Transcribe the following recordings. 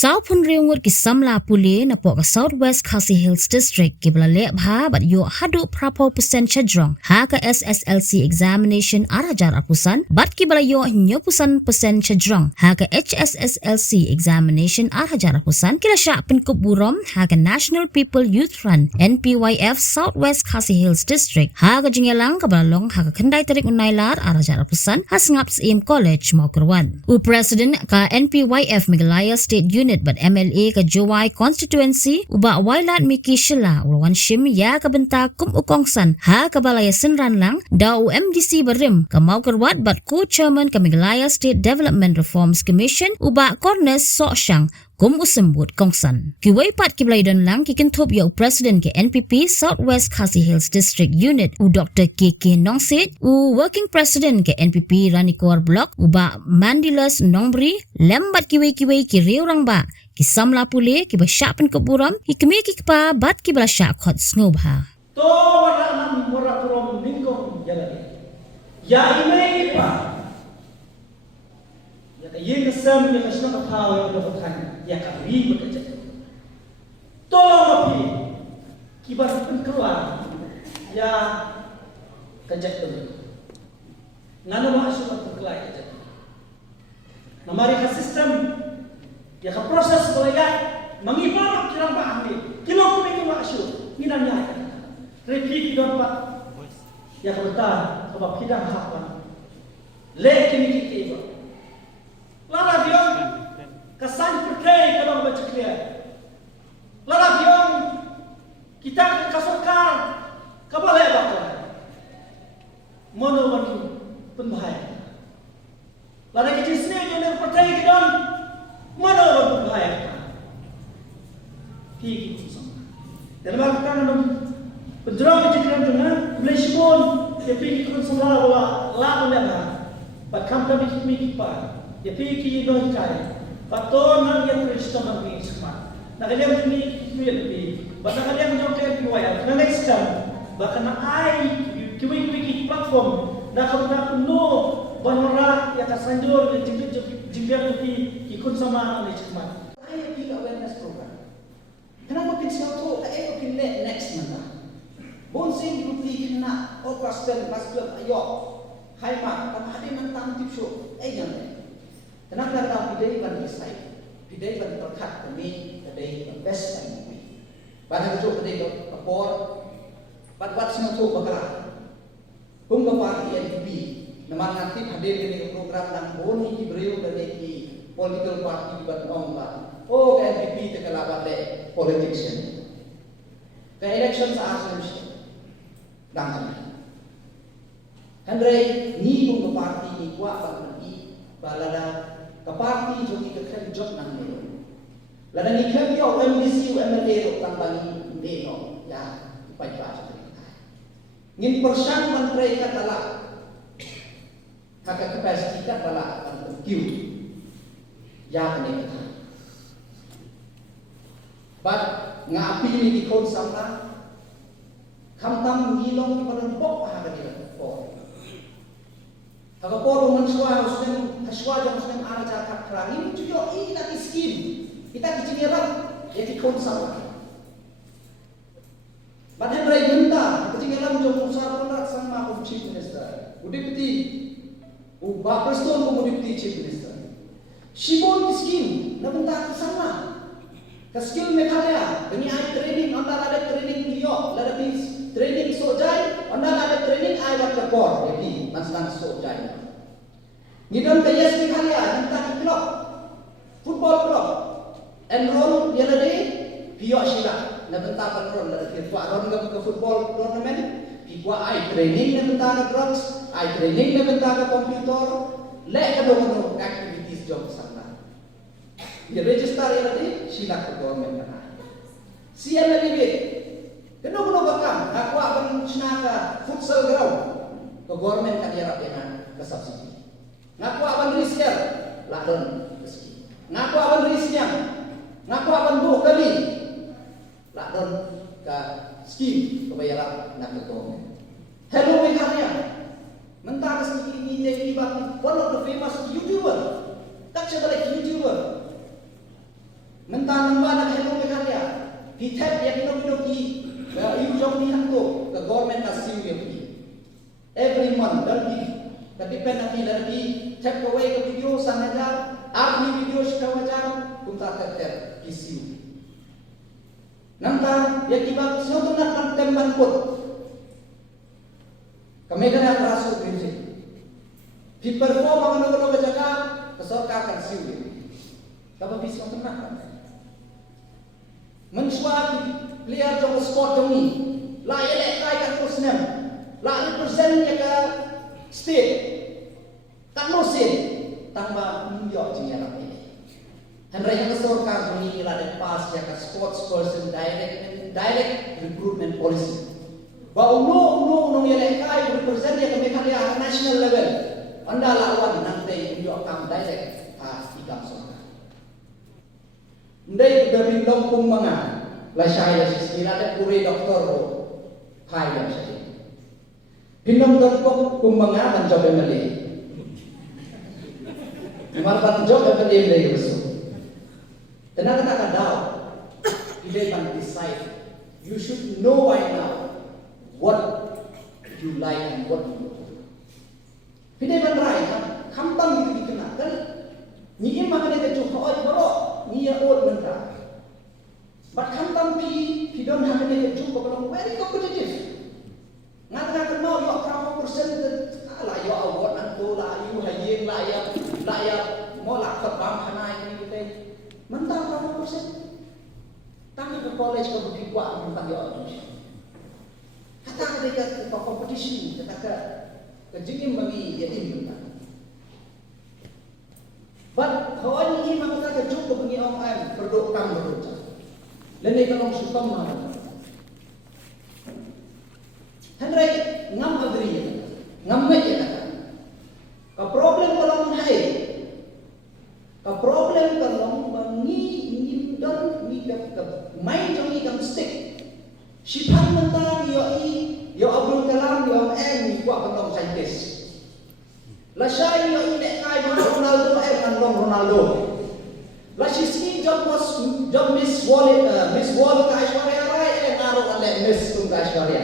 South Punriungut ki Samla Puli na po ka Southwest Khasi Hills District ki blale bha bat yo hadu prapo percent chadrong ha ka SSLC examination arajar apusan bat ki bala yo nyopusan percent chadrong ha ka HSSLC examination arajar apusan kila sya pinkup burom ha ka National People Youth Run NPYF Southwest Khasi Hills District ha ka jingelang ka balalong ha ka kendai tarik unailar arajar apusan ha sengap SIM College Maukerwan u President ka NPYF Meghalaya State Unit but MLA ka Jowai Constituency uba wailat Miki Shila ulawan shim ya ka benta kum ukongsan ha ka balaya senran lang da UMDC berim ka Maukerwat but co-chairman ka Meghalaya State Development Reforms Commission uba Cornes Sosyang kum usembut kongsan. Kiway pat kiblaydon lang kikintop ya President ke NPP Southwest Khasi Hills District Unit u Dr. KK Nongsit u Working President ke NPP Ranikor Block uba Mandilas Nongbri lembat kiway ki riurang ba ki Samla Puli ki basyapan keburam ki kemi ki pa bat ki balasyak khot snubha. To wala nam mura from ningkong jalani. Ya imay pa. Ya kayin kasam ya kasna kahaw ya dokhan ya kari bekerja. Tolong api kibar pun keluar ya kerja tu. Ngana masuk untuk kelai kerja. Namari ka sistem ya ka proses boleh mengibang kirang ba ambil. Kilo kumi masuk minanya. Repeat don pak ya ka betul sebab hidang hapan. Le kini kita. Lara biong kesan percaya kalau baca clear. Lara biong kita kasarkar kabalai bakal. Mono mati penbahaya. Lara kita sini yang percaya kita mono penbahaya. Higi sama. Dalam waktu nam penjerang cekran dengan Malaysia pun tapi kita semua la ulama. Bakam kami kita ya piki doh kai paton nang yang Kristen bagi semua nak kalian ini lebih bahkan kalian menjawab PYF na next time bahkan ai kiwi platform nak kamu no banora ya kasanjor dan jimbiar lebih ikut sama oleh semua ai big awareness program kenapa kita tahu ai pin next mana bonsing lebih kena operasi pasal ayo hai mak apa ada nang tipsu jangan. Kenapa kita pidai ban isai, pidai ban terkat kami, pidai best kami. Pada itu pidai kapor, buat semua tu bergerak. Hingga parti NPP, nama nanti hadir di program dan boni diberi dari political party buat orang. Oh, NPP terkelabat deh politician. Ke election saat ini, dangkan. Hendrai ni hingga parti ni kuat bagi balada parti jadi kekan job nang melo. Lada ni kan yo MDC MLA ro tambang melo ya pai pa. Ngin persan menteri katala kakak capacity katala kan kiu. Ya ni kata. But ngapi ni di kon sama kamtam ngilong di padan pok ha ka dia pok. Kalau poro mensua haswa jam ada cara kerang ini juga kita kiskim kita kecingirang ya dikon sama. Badan berai minta kecingirang jom usah pernah sama chief minister. Udipti ubah preston udipti chief minister. Shibon kiskim na minta sama. Kaskim Meghalaya ini ada training anda ada training iyo ada training sojai anda ada training ayat kapor jadi nasnan sojai. Ngidon kaya Meghalaya nanti klub football club enroll dia lagi pihak sila na bentar enroll dari pihak ron ke football tournament pihak training na bentar drugs training na bentar komputer lek kadang activities job sana dia register dia lagi sila ke government kana siapa lagi bit kenapa bakam aku akan senaka futsal ground ke government kan dia rapian ke subsidi. Ngaku akan risker, ladon rezeki. Ngaku akan risnya, ngaku akan 2 kali, ladon ke skim kebayaran nak ketua. Hello Meghalaya, mentah rezeki ini jadi one of the famous YouTuber, tak sebalik YouTuber. Tentang nambah nak hello mekarya. Pitep yang ino-ino ki iu jom ni hantu ke government kasih yang ki. Every month dan ki. Tapi pen nanti dan ki tap away ke video sangaja, arni video sekawaja, kumta tetep kisiu. Nanta ya kibat suatu nak temban put. Kami kena rasul music. Di perform ang jaga kesorka kan siu. Tapi bisa tenang. Mensuat lihat jong sport jong ni, la elek kai kan prosnem, la represent ya ke state, tak nosin, tambah minyak jeng yang ini. Henry yang kesorka jong ni la den pas ya ke sports person direct recruitment policy. Ba uno elek kai represent ya ke mekarya national level, anda lawan nanti minyak kam direct pas ikam sorka. Ndai dari lompung manga la saya sila ada puri doktor pai yang saya pinam doktor kumanga dan job emeli marbat job emeli dari itu tenaga tak ada ide ban decide you should know by now what you like and what you don't ide ban rai kampang gitu dikenal kan ni makan itu cukup borok ni ya old mentah. But come he don't have any job but very competitive. Ngata mau yo berapa persen lah yo award nanto lah you hayeng lah ya mau lah kebang hanai ni kita. Mentah berapa persen? Tapi ke college ke bukit kuat mentah yo admission. Kata ketika competition kata ke jingim bagi yatim mentah. But kawan ini maka kejut ke bengi orang berdok kam berdok. Lene kalau suka mana? Henry ngam agri ya, ngam meja kata. Ka problem kalau menghai, ka problem kalau mengi don ni ke main jong ikam stick. Sipan mentang yo Abdul Kalam yo ni kuat kalau saintis. Lasai yo ini kai Ronaldo Ronaldo. Lasisi job Miss World ka Aishwarya Rai ngaro ale Miss ka Aishwarya.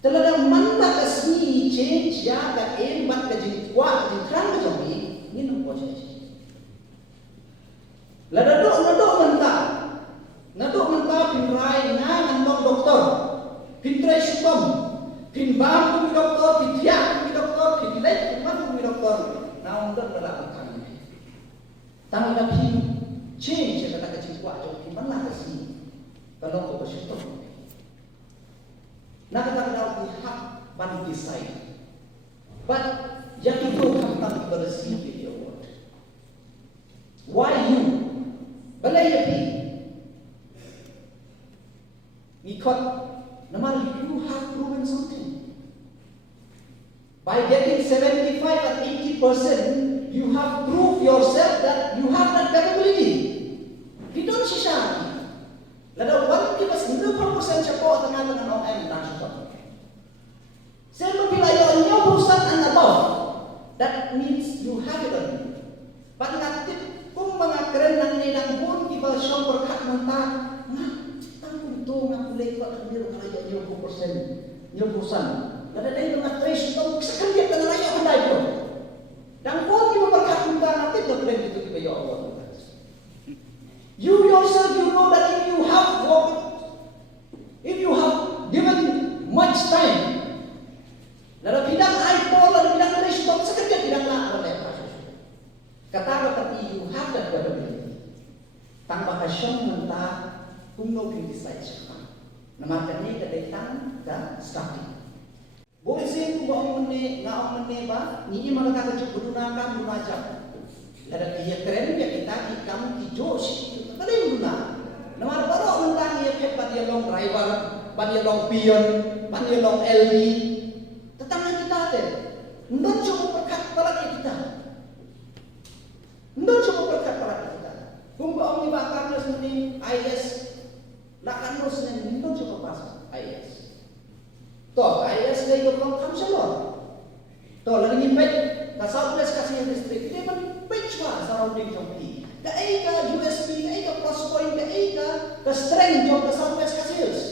Teladang manda kasni change ya ka embat ka jin kwa jin kan ka jomi ni no proses. Ladado menta pinrai na nandong doktor. Pintre syukom. Pinbam kumi doktor, pintiak kumi doktor, pinlek kumi doktor. Nah untuk dalam kami. Tang dapat change kata kecil kuat jauh di mana kesini. Kalau kau bersyukur. Nak kata kalau hak ban decide. But yang itu kami bersih di award. Why you? Balai api. Ikut nama you have proven something. By getting 75 or 80%, you have proved yourself that you have that capability. Kita sisa. Lalu orang kita 90% cepat tengah-tengah orang yang susah. Saya bila yang perusahaan and above, that means you have it on you. Pangatip kung mga keren ng ninangbun iba siyang berkat mentah. Nah, tanggung itu ngapulay ko ang biro kaya yung perusahaan. Ada yang dengan trace itu sekali dia kena layak handai itu. Dan kau kita berkat mentah nanti tak boleh itu kita ya Allah. You yourself you know that if you have given much time, lalu bidang iPhone lalu bidang trace itu sekali dia bidang lah oleh kasus. Kata tapi you have that capability. Tanpa kasyong mentah kung no criticize siya. Namatkan niya kadaitan dan starting. Boleh sih kung baong mene ba, ni mga kakajik berunakan bermacam. Lada dia keren dia kita ikam kijos, kada yung guna. Naman baru mentang dia pet dia long driver, dia long pion, dia long LD. Tetangga kita ada. Ndon cukup berkat palagi kita. Ndon cukup berkat palagi kita. Kung baong ibakar na sini IS, lakan mo sini ndon cukup pas IS. Toh, IS na yung kamsalor. Toh, laling impet, na Southwest kasi yung district, hindi man page pa sa surrounding ng P. Kaay ka USP, kaay ka plus point, kaay ka strength yung ka Southwest Hills.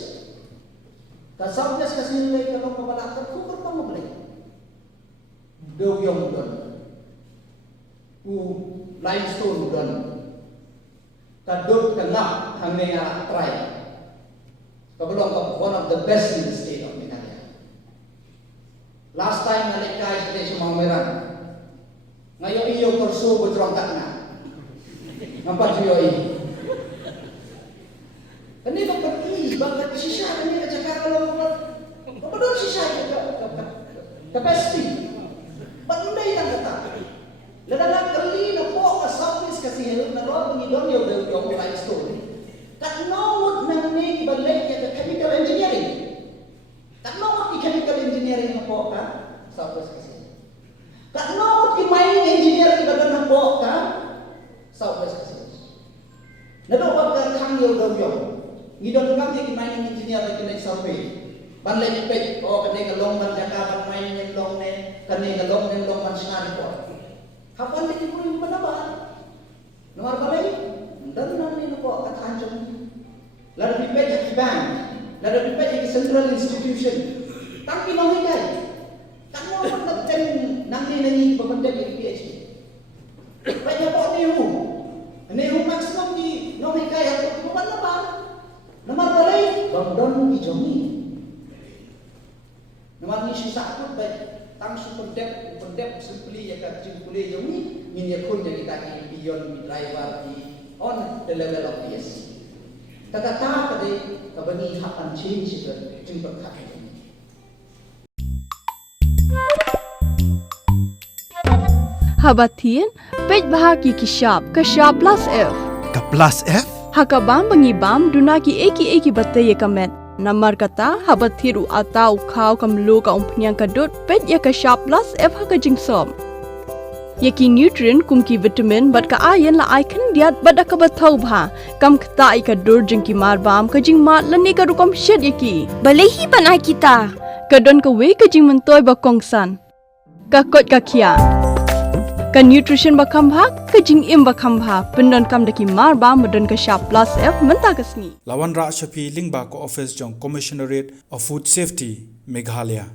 Ka Southwest Hills lay ka lang mabalakad, kukor pa mo balay. Daw yung doon. Limestone doon. Kadut kangap ang mga tribe. Kabulong ka one of the best in the state of Meghalaya. Last time nalikay sa desyo mga merang. Ngayon iyo kurso butrong tak na. Nampak iyo iyo. Kanina pati bakit sisya kanina tsaka kalau kapag sisya capacity. Patuloy lang kata. Lalalang kali na po ka Southwest Hills na ron ngidon yung limestone. Katnawot ng ni ibalik ya chemical engineering. Katnawot ki chemical engineering na po ka Southwest Hills. Katnawot ki mining engineering na po ka Southwest Hills. Nadawag ka kangyo daw yung. Ngidon kami ki mining engineer na kinay survey. Banlay pet o kanay kalong man jaka mining yung long ne kanay kalong yung long man sinani po. Kapan din mo yung panaba? Nomor balay? Dan namin po at anjong. Lalo dipet at bank, lalo dipet at central institution. Tangki mo higay. Takmo mo nagtan namin nani pamandag yung PhD. Pwede po niyo. Ano maximum di no higay at kung ano ba? Nomor balay? Don ijomi. Nomor ni sakut ba? Tang pendep simply ya kat simply yang ni ya kun jadi kaki beyond driver di on the level of PS. Tata tadi kabani hakan change ke jumpa kaki. Habatin pej bahagi kishap plus F. Ka plus F? Hakabam bangibam dunaki eki batay kamet. Namar kata habat thiru atau kau kamlu ka umpnyang kadut pet ya ka sharp plus F ha ka jingsom. Yaki nutrient kum ki vitamin bat ka ayan la ai kan diat bat ka bathau bha kam khata ai ka dur jing ki mar bam ka jing mat lani ka rukom shed yaki. Balehi ban ai kita. Ka don ka we ka jing mentoy ba kongsan. Ka kot ka kia. Ka nutrition ba khambha ka jing im ba khambha pendon kam daki mar bam madon ka sharp plus F menta kasni. Lawan Ra Shafi Lingba ko office jong Commissionerate of Food Safety Meghalaya.